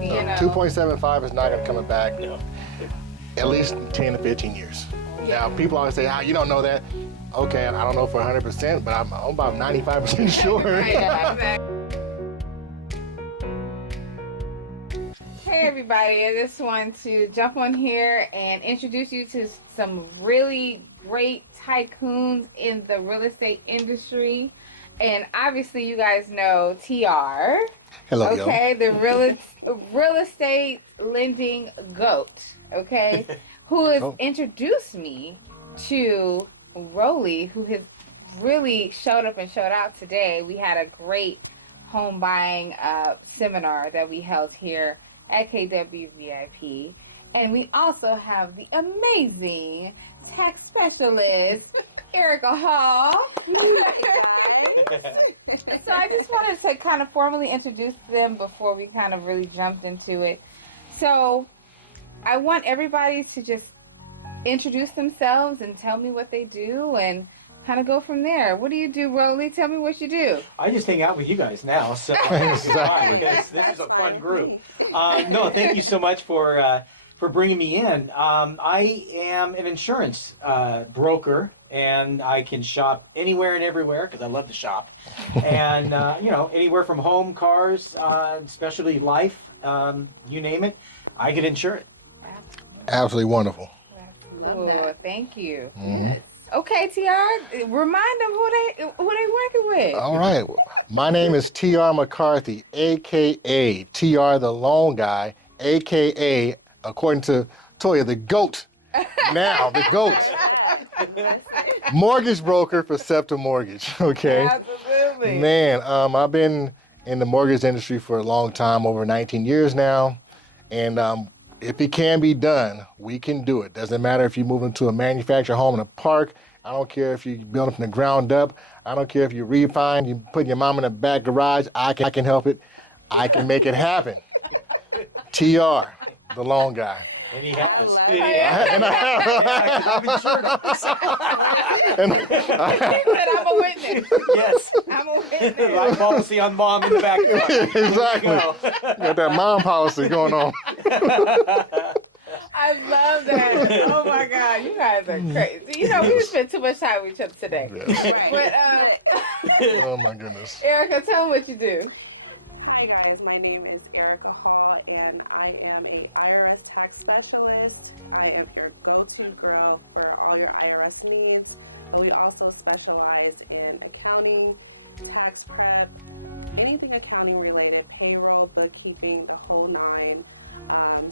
You know, 2.75 is not going to come back No. at least 10 to 15 years. Now, people always say, you don't know that. Okay, I don't know for 100%, but I'm about 95% sure. Yeah, exactly. Hey everybody, I just want to jump on here and introduce you to some really great tycoons in the real estate industry. And obviously you guys know TR. Hello, okay, the real estate lending GOAT, okay, who has introduced me to Rollie, who has really showed up and showed out today. We had a great home buying seminar that we held here at KWVIP. And we also have the amazing tax specialist, Arica Hall. So I just wanted to kind of formally introduce them before we kind of really jumped into it. So I want everybody to just introduce themselves and tell me what they do and kind of go from there. What do you do, Rollie? Tell me what you do. I just hang out with you guys now, so exactly. This is a fun group. No, thank you so much for bringing me in. I am an insurance broker, and I can shop anywhere and everywhere because I love to shop. And anywhere from home, cars, specialty life, you name it, I can insure it. Absolutely wonderful. That's cool. Thank you. Mm-hmm. Yes. Okay, TR, remind them who they working with. All right. My name is TR McCarthy, a.k.a. TRtheLoanGuy, a.k.a. according to Toya, the GOAT. Now, the GOAT. Mortgage broker for Sceptre Mortgage, okay? Absolutely. Man, I've been in the mortgage industry for a long time, over 19 years now. And if it can be done, we can do it. Doesn't matter if you move into a manufactured home in a park. I don't care if you build it from the ground up. I don't care if you refine, you put your mom in the back garage. I can help it. I can make it happen. TR, the loan guy. And he has. And I have. I've insured him. He said, I'm a witness. Yes. I'm a witness. Life policy on mom in the backyard. Exactly. Got that mom policy going on. I love that. Oh my God, you guys are crazy. You know, we spent too much time with each other today. Yes. But Oh my goodness. Arica, tell them what you do. Hi guys, my name is Arica Hall and I am a IRS tax specialist. I am your go-to girl for all your IRS needs, but we also specialize in accounting, tax prep, anything accounting related, payroll, bookkeeping, the whole nine.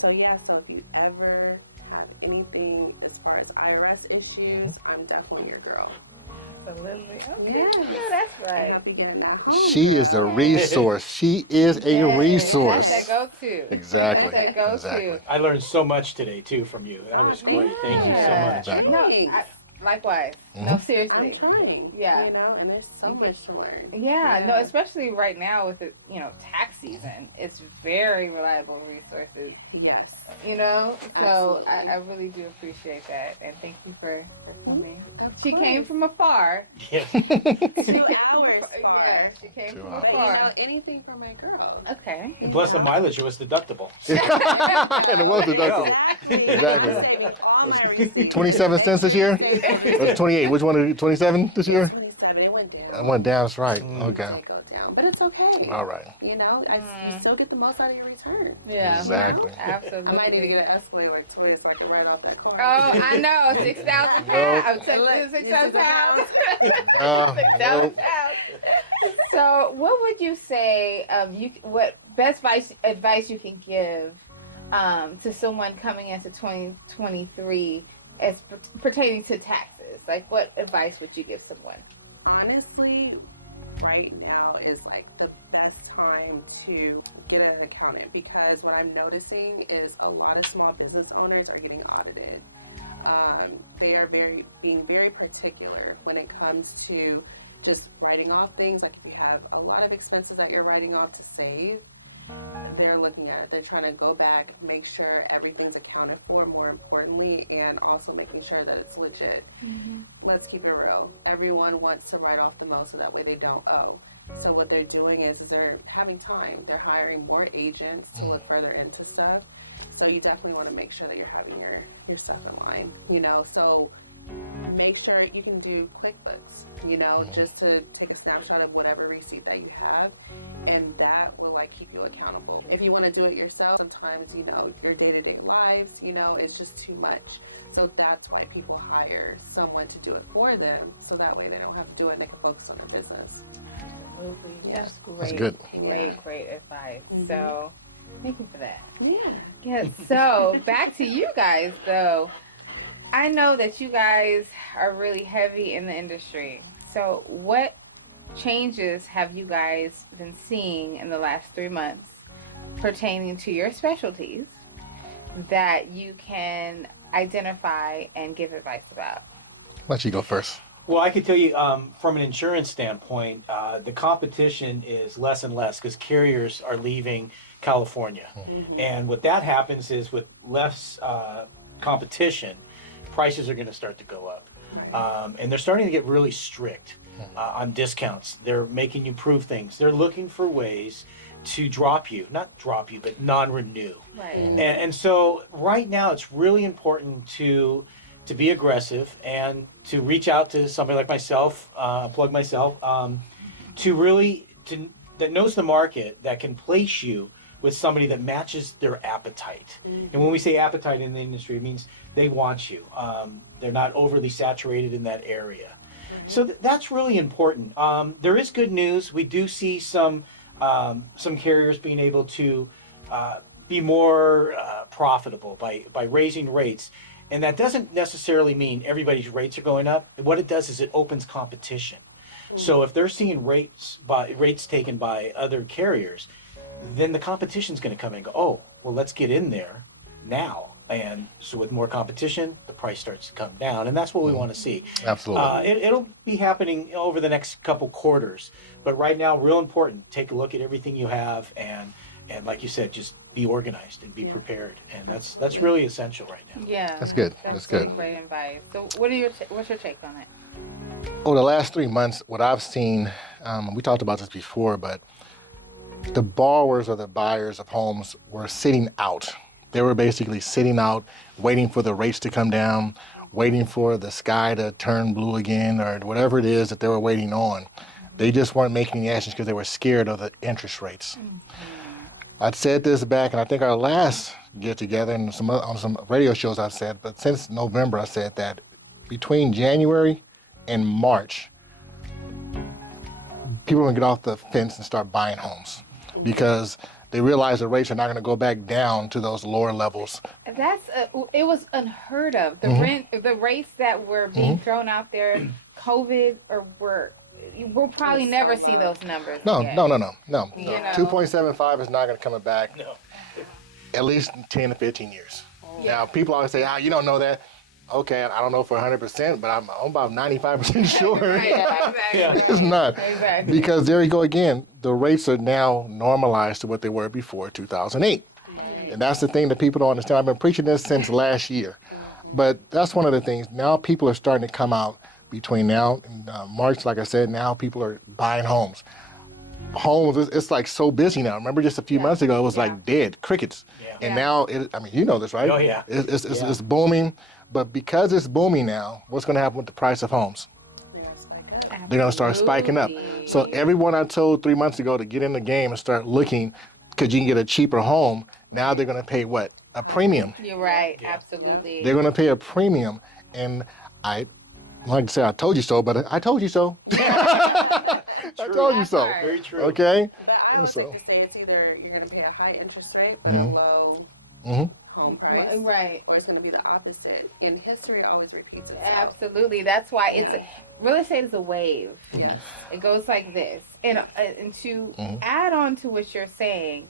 So if you ever have anything as far as IRS issues, I'm definitely your girl. Absolutely. Okay. Yes. Yeah, that's right. I hope you get in that home. She is a resource. She is a resource. That's that go-to. Exactly. That's that go-to. Exactly. I learned so much today, too, from you. That was great. Thank you so much. Exactly. No, likewise. No, seriously. I'm trying. Yeah. And there's so much to learn. Yeah, no, especially right now with the, tax season, it's very reliable resources. Yes. So I really do appreciate that, and thank you for coming. She course. came from afar. Yes. 2 hours far. Yeah, she came 2 from hours. afar. Anything for my girl. Okay. And plus the mileage was deductible. And it was deductible. Exactly. 27 cents this year? Or 28? Which one? 27 this year? 27. It went down. It went down. That's right. It Okay. did go down, but it's okay. All right. You still get the most out of your return. Yeah. Exactly. Absolutely. I might need to get an Escalade like Toya so I can ride off that car. Oh, I know. 6,000 pounds. 6,000 pounds. 6,000 pounds. So, what would you say? What best advice you can give to someone coming into 2023 as pertaining to taxes? Like, what advice would you give someone? Honestly, right now is like the best time to get an accountant, because what I'm noticing is a lot of small business owners are getting audited. They are being very particular when it comes to just writing off things. Like if you have a lot of expenses that you're writing off to save, they're looking at it. They're trying to go back, make sure everything's accounted for, more importantly, and also making sure that it's legit. Mm-hmm. Let's keep it real. Everyone wants to write off the most so that way they don't owe. So what they're doing is they're having time. They're hiring more agents to look further into stuff. So you definitely want to make sure that you're having your stuff in line, you know. So make sure you can do QuickBooks, you know, just to take a snapshot of whatever receipt that you have, and that will like keep you accountable. If you want to do it yourself, sometimes, you know, your day-to-day lives, you know, it's just too much. So that's why people hire someone to do it for them, so that way they don't have to do it and they can focus on their business. Absolutely. That's great. That's good. Great advice. So thank you for that. Yeah. Yes. So back to you guys though. I know that you guys are really heavy in the industry. So what changes have you guys been seeing in the last 3 months pertaining to your specialties that you can identify and give advice about? Let you go first. Well, I can tell you from an insurance standpoint, the competition is less and less because carriers are leaving California. And what that happens is with less competition, prices are going to start to go up. And they're starting to get really strict on discounts. They're making you prove things. They're looking for ways to not drop you, but non-renew. Right. And so right now it's really important to be aggressive and to reach out to somebody like myself, plug myself, that knows the market, that can place you with somebody that matches their appetite. And when we say appetite in the industry, it means they want you. They're not overly saturated in that area. So that's really important. There is good news. We do see some carriers being able to be more profitable by raising rates. And that doesn't necessarily mean everybody's rates are going up. What it does is it opens competition. So if they're seeing rates taken by other carriers, then the competition's going to come in and go, oh, well, let's get in there now. And so with more competition, the price starts to come down. And that's what we want to see. Absolutely. It'll be happening over the next couple quarters. But right now, real important, take a look at everything you have. And like you said, just be organized and be prepared. And that's really essential right now. Yeah. That's good. That's good. Great advice. So what's your take on it? Over the last 3 months, what I've seen, we talked about this before, but the borrowers or the buyers of homes were sitting out. They were basically sitting out, waiting for the rates to come down, waiting for the sky to turn blue again, or whatever it is that they were waiting on. They just weren't making any actions because they were scared of the interest rates. I'd said this back, and I think our last get together and on some radio shows I said, but since November I said that between January and March, people are going to get off the fence and start buying homes because they realize the rates are not going to go back down to those lower levels. It was unheard of. The rates that were being thrown out there, COVID, we'll probably never see those numbers. No. again. No. You know? 2.75 is not going to come back. No. At least 10 to 15 years. Now, people always say, you don't know that. Okay, I don't know for 100%, but I'm about 95% sure. Right, exactly. It's not. Exactly. Because there you go again, the rates are now normalized to what they were before 2008. And that's the thing that people don't understand. I've been preaching this since last year. But that's one of the things. Now people are starting to come out between now and March. Like I said, now people are buying homes. It's like so busy now. Remember just a few months ago, it was like dead, crickets. And now, you know this, right? Oh, yeah. It's booming. But because it's booming now, what's going to happen with the price of homes? They're going to start spiking up. So everyone I told 3 months ago to get in the game and start looking because you can get a cheaper home, now they're going to pay what? A premium. You're right. Yeah. Absolutely. They're going to pay a premium. And I like to say I told you so, but I told you so. I told you so. Very true. Okay? But I always like to say it's either you're going to pay a high interest rate or a low home price. Right. Or it's going to be the opposite. In history, it always repeats itself. Absolutely. That's why real estate is a wave. Yeah. It goes like this. And to add on to what you're saying,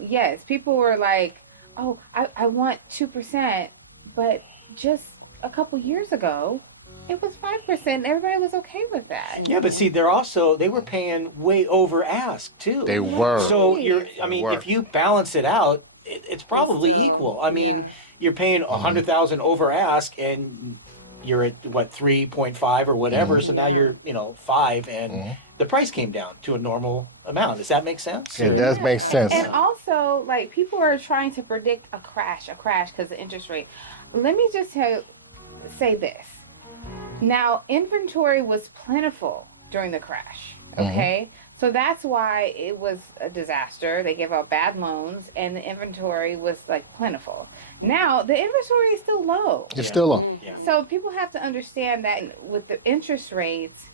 yes, people were like, oh, I want 2%, but just a couple years ago, it was 5%. Everybody was okay with that. Yeah, but see, they were paying way over ask too. They were. So if you balance it out, it's probably equal. I mean, you're paying $100,000 over ask, and you're at what 3.5 or whatever, so now you're 5, and the price came down to a normal amount. Does that make sense? It does make sense. And also, like, people are trying to predict a crash because of interest rate. Let me just say this. Now, inventory was plentiful during the crash. Okay, so that's why it was a disaster. They gave out bad loans, and the inventory was like plentiful. Now the inventory is still low. It's still low. Yeah. So people have to understand that with the interest rates,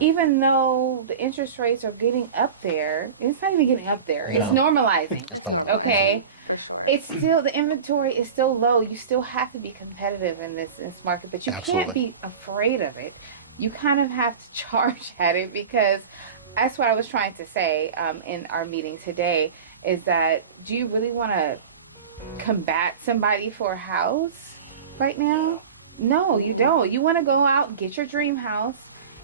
even though the interest rates are getting up there, it's not even getting up there. It's normalizing. It's normalizing. Okay. For sure. It's still, the inventory is still low. You still have to be competitive in this market, but you can't be afraid of it. You kind of have to charge at it, because that's what I was trying to say in our meeting today, is that do you really want to combat somebody for a house right now? No, you don't. You want to go out and get your dream house,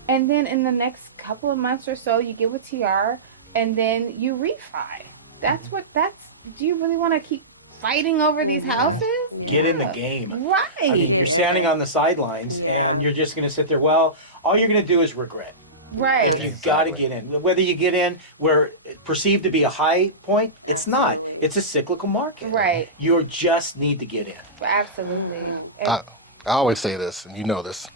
and then in the next couple of months or so, you get with TR, and then you refi. Do you really want to keep fighting over these houses? Get in the game. Right. I mean, you're standing on the sidelines, and you're just going to sit there. Well, all you're going to do is regret. Right. If you've got to get in, whether you get in where perceived to be a high point, it's not. It's a cyclical market. Right. You just need to get in. Absolutely. I always say this, and you know this.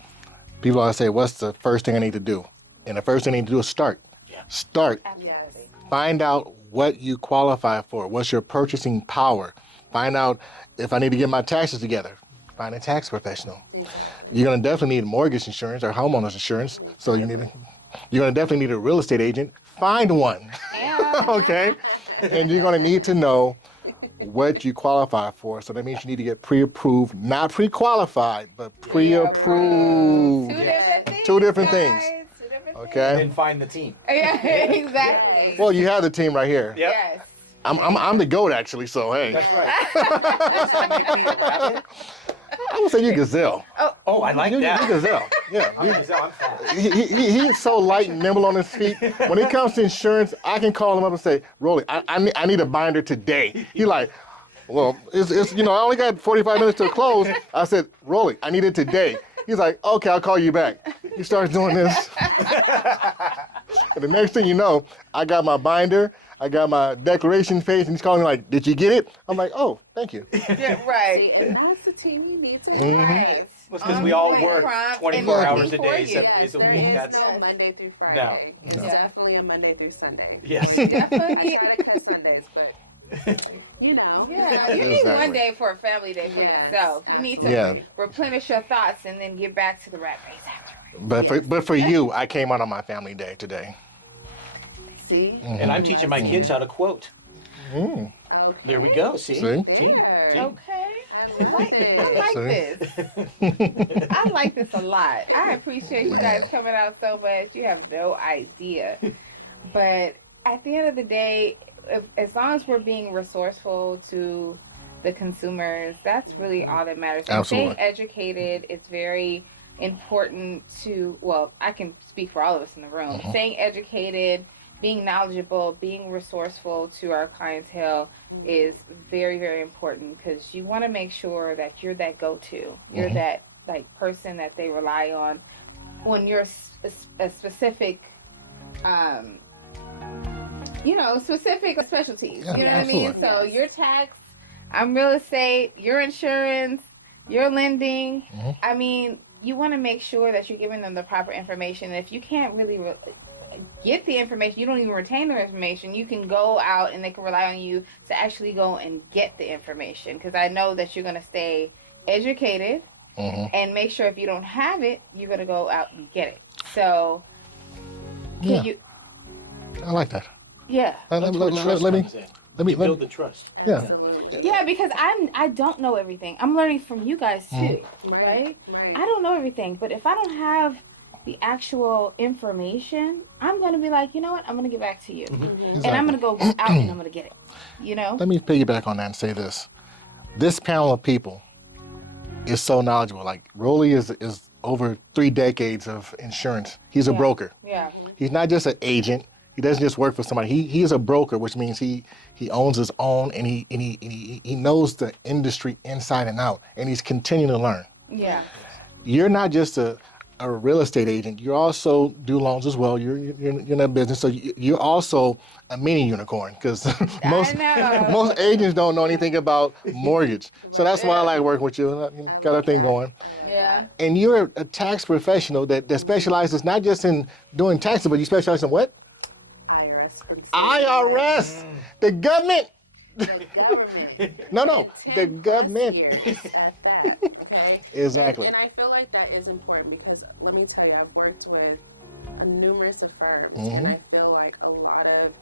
People always say, what's the first thing I need to do? And the first thing I need to do is start. Yeah. Start. Absolutely. Find out what you qualify for. What's your purchasing power? Find out if I need to get my taxes together. Find a tax professional. You're going to definitely need mortgage insurance or homeowners insurance. So you're going to definitely need a real estate agent. Find one. Yeah. Okay? And you're going to need to know what you qualify for. So that means you need to get pre-approved, not pre-qualified, but pre-approved. Two different things. guys. Okay? And find the team. Yeah, exactly. Well, you have the team right here. Yep. Yes. I'm the GOAT, actually, so hey. That's right. Does that make me a rabbit? I would say you gazelle. Oh, I like You that. gazelle. Yeah. I'm fast. He's so light and nimble on his feet. When it comes to insurance, I can call him up and say, Rollie, I need a binder today. He like, well, it's I only got 45 minutes to close. I said, Rollie, I need it today. He's like, okay, I'll call you back. He starts doing this. And the next thing you know, I got my binder, I got my declaration page, and he's calling me like, did you get it? I'm like, oh, thank you. Yeah, right. See, and that's the team you need to Right. Because we all work prompt 24 and hours a working for day, you. 7 days a there week. is That's no Monday through Friday. No. It's No. definitely a Monday through Sunday. yes. Definitely. I try to catch Sundays, but Yeah, you need Exactly. one day for a family day for Yes, yourself. You need to Yeah. replenish your thoughts and then get back to the rat race afterwards. But for you, I came out on my family day today. See? And I'm teaching my kids how to quote. Mm. Okay. There we go. See? See? Team. Yeah. Team. Okay. I love I it. like See? this. I like this a lot. I appreciate you guys coming out so much. You have no idea. But at the end of the day, as long as we're being resourceful to the consumers, that's really all that matters. And Absolutely. staying educated, it's very important to, well, I can speak for all of us in the room. Staying educated, being knowledgeable, being resourceful to our clientele is very, very important, because you want to make sure that you're that go-to. You're that person that they rely on when you're a specific specific specialties. Yeah, You know what I mean? absolutely. So your tax, I'm real estate, your insurance, your lending. I mean, you want to make sure that you're giving them the proper information. If you can't really get the information, you don't even retain the information, you can go out and they can rely on you to actually go and get the information. Because I know that you're going to stay educated and make sure if you don't have it, you're going to go out and get it. So, Yeah. I like that. Yeah. That's where trust Let me. comes in. Let me. You build the trust. Yeah. Absolutely. Yeah, because I don't know everything. I'm learning from you guys too, right? Right. I don't know everything, but if I don't have the actual information, I'm going to be like, you know what? I'm going to get back to you. And I'm going to go out and I'm going to get it, you know? Let me piggyback on that and say this. This panel of people is so knowledgeable. Like, Rollie is over 3 decades of insurance. He's a broker. Yeah. He's not just an agent. He doesn't just work for somebody. He is a broker, which means he owns his own, and he knows the industry inside and out, and he's continuing to learn. Yeah. you're not just a real estate agent. You also do loans as well. You're in a business, so you're also a mini unicorn because most agents don't know anything about mortgage. So that's why I like working with you. You got a thing going. Yeah. And you're a tax professional that specializes not just in doing taxes, but you specialize in what? IRS, the government. The government. No, the government. At that, okay? Exactly. And I feel like that is important because let me tell you, I've worked with numerous of firms, and I feel like a lot of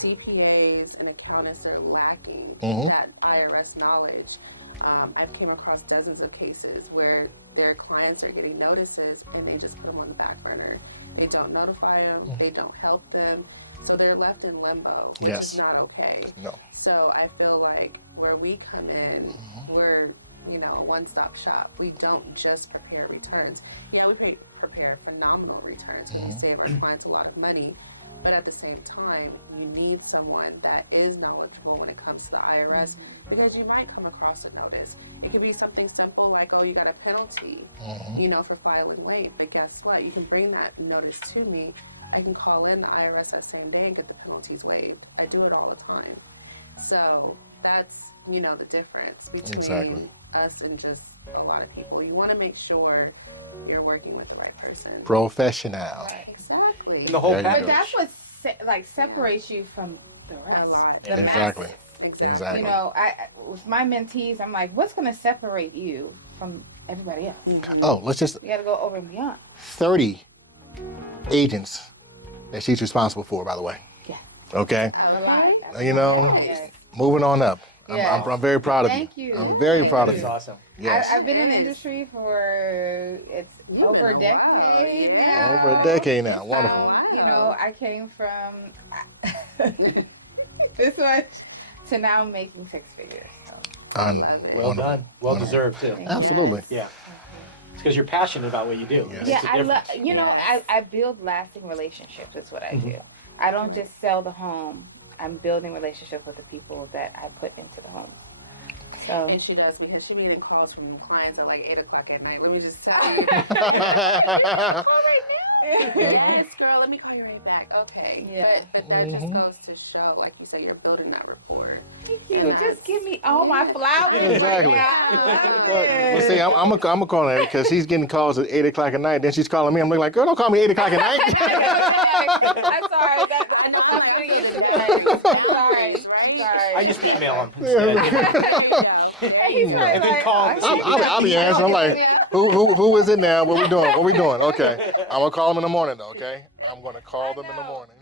CPAs and accountants are lacking that IRS knowledge. I've came across dozens of cases where their clients are getting notices and they just put them on the back burner. They don't notify them, they don't help them, so they're left in limbo, which is not okay. No. So I feel like where we come in, we're a one-stop shop. We don't just prepare returns. Yeah, we prepare phenomenal returns and we save our clients a lot of money. But at the same time, you need someone that is knowledgeable when it comes to the IRS because you might come across a notice. It could be something simple like, oh, you got a penalty, for filing late. But guess what? You can bring that notice to me. I can call in the IRS that same day and get the penalties waived. I do it all the time. So that's, the difference between us and just a lot of people. You want to make sure you're working with the right person. Professional. Right, exactly. And the whole There you package. But that's what separates you from the rest. A lot. The Exactly. masses. Exactly. I with my mentees, I'm like, what's going to separate you from everybody else? Oh, let's just You got to go over and beyond. 30 agents that she's responsible for, by the way. Yeah. Okay. A lot. Yeah. Moving on up. Yeah. I'm very proud of you. Thank you. I'm very proud of That's you. awesome. Yes. I've been in the industry for over a decade now. Over a decade now. Wonderful. I came from this much to now making six figures. So. Well done. Well deserved too. Absolutely. Yeah. It's because you're passionate about what you do. Yes. Yeah, It's the I love. difference. I build lasting relationships. Is what I do. I don't just sell the home. I'm building relationships with the people that I put into the homes. So. And she does because she be getting calls from clients at like 8 o'clock at night. Let me just tell you. Yes, girl, let me call you right back. Okay. Yeah. But that just goes to show, like you said, you're building that rapport. Thank you. Just give me all my flowers. Exactly. Yeah, I love Well, it. see, I'm gonna call her because she's getting calls at 8 o'clock at night. Then she's calling me. I'm like, girl, don't call me 8 o'clock at night. I'm sorry. I'm getting used to that. I'm sorry. I'm sorry. I just email them instead. He's probably And then like, call oh, I'll be answering. I'm like, who is it now? What we doing? Okay. I'm gonna call them in the morning though. Okay. I'm gonna call them in the morning.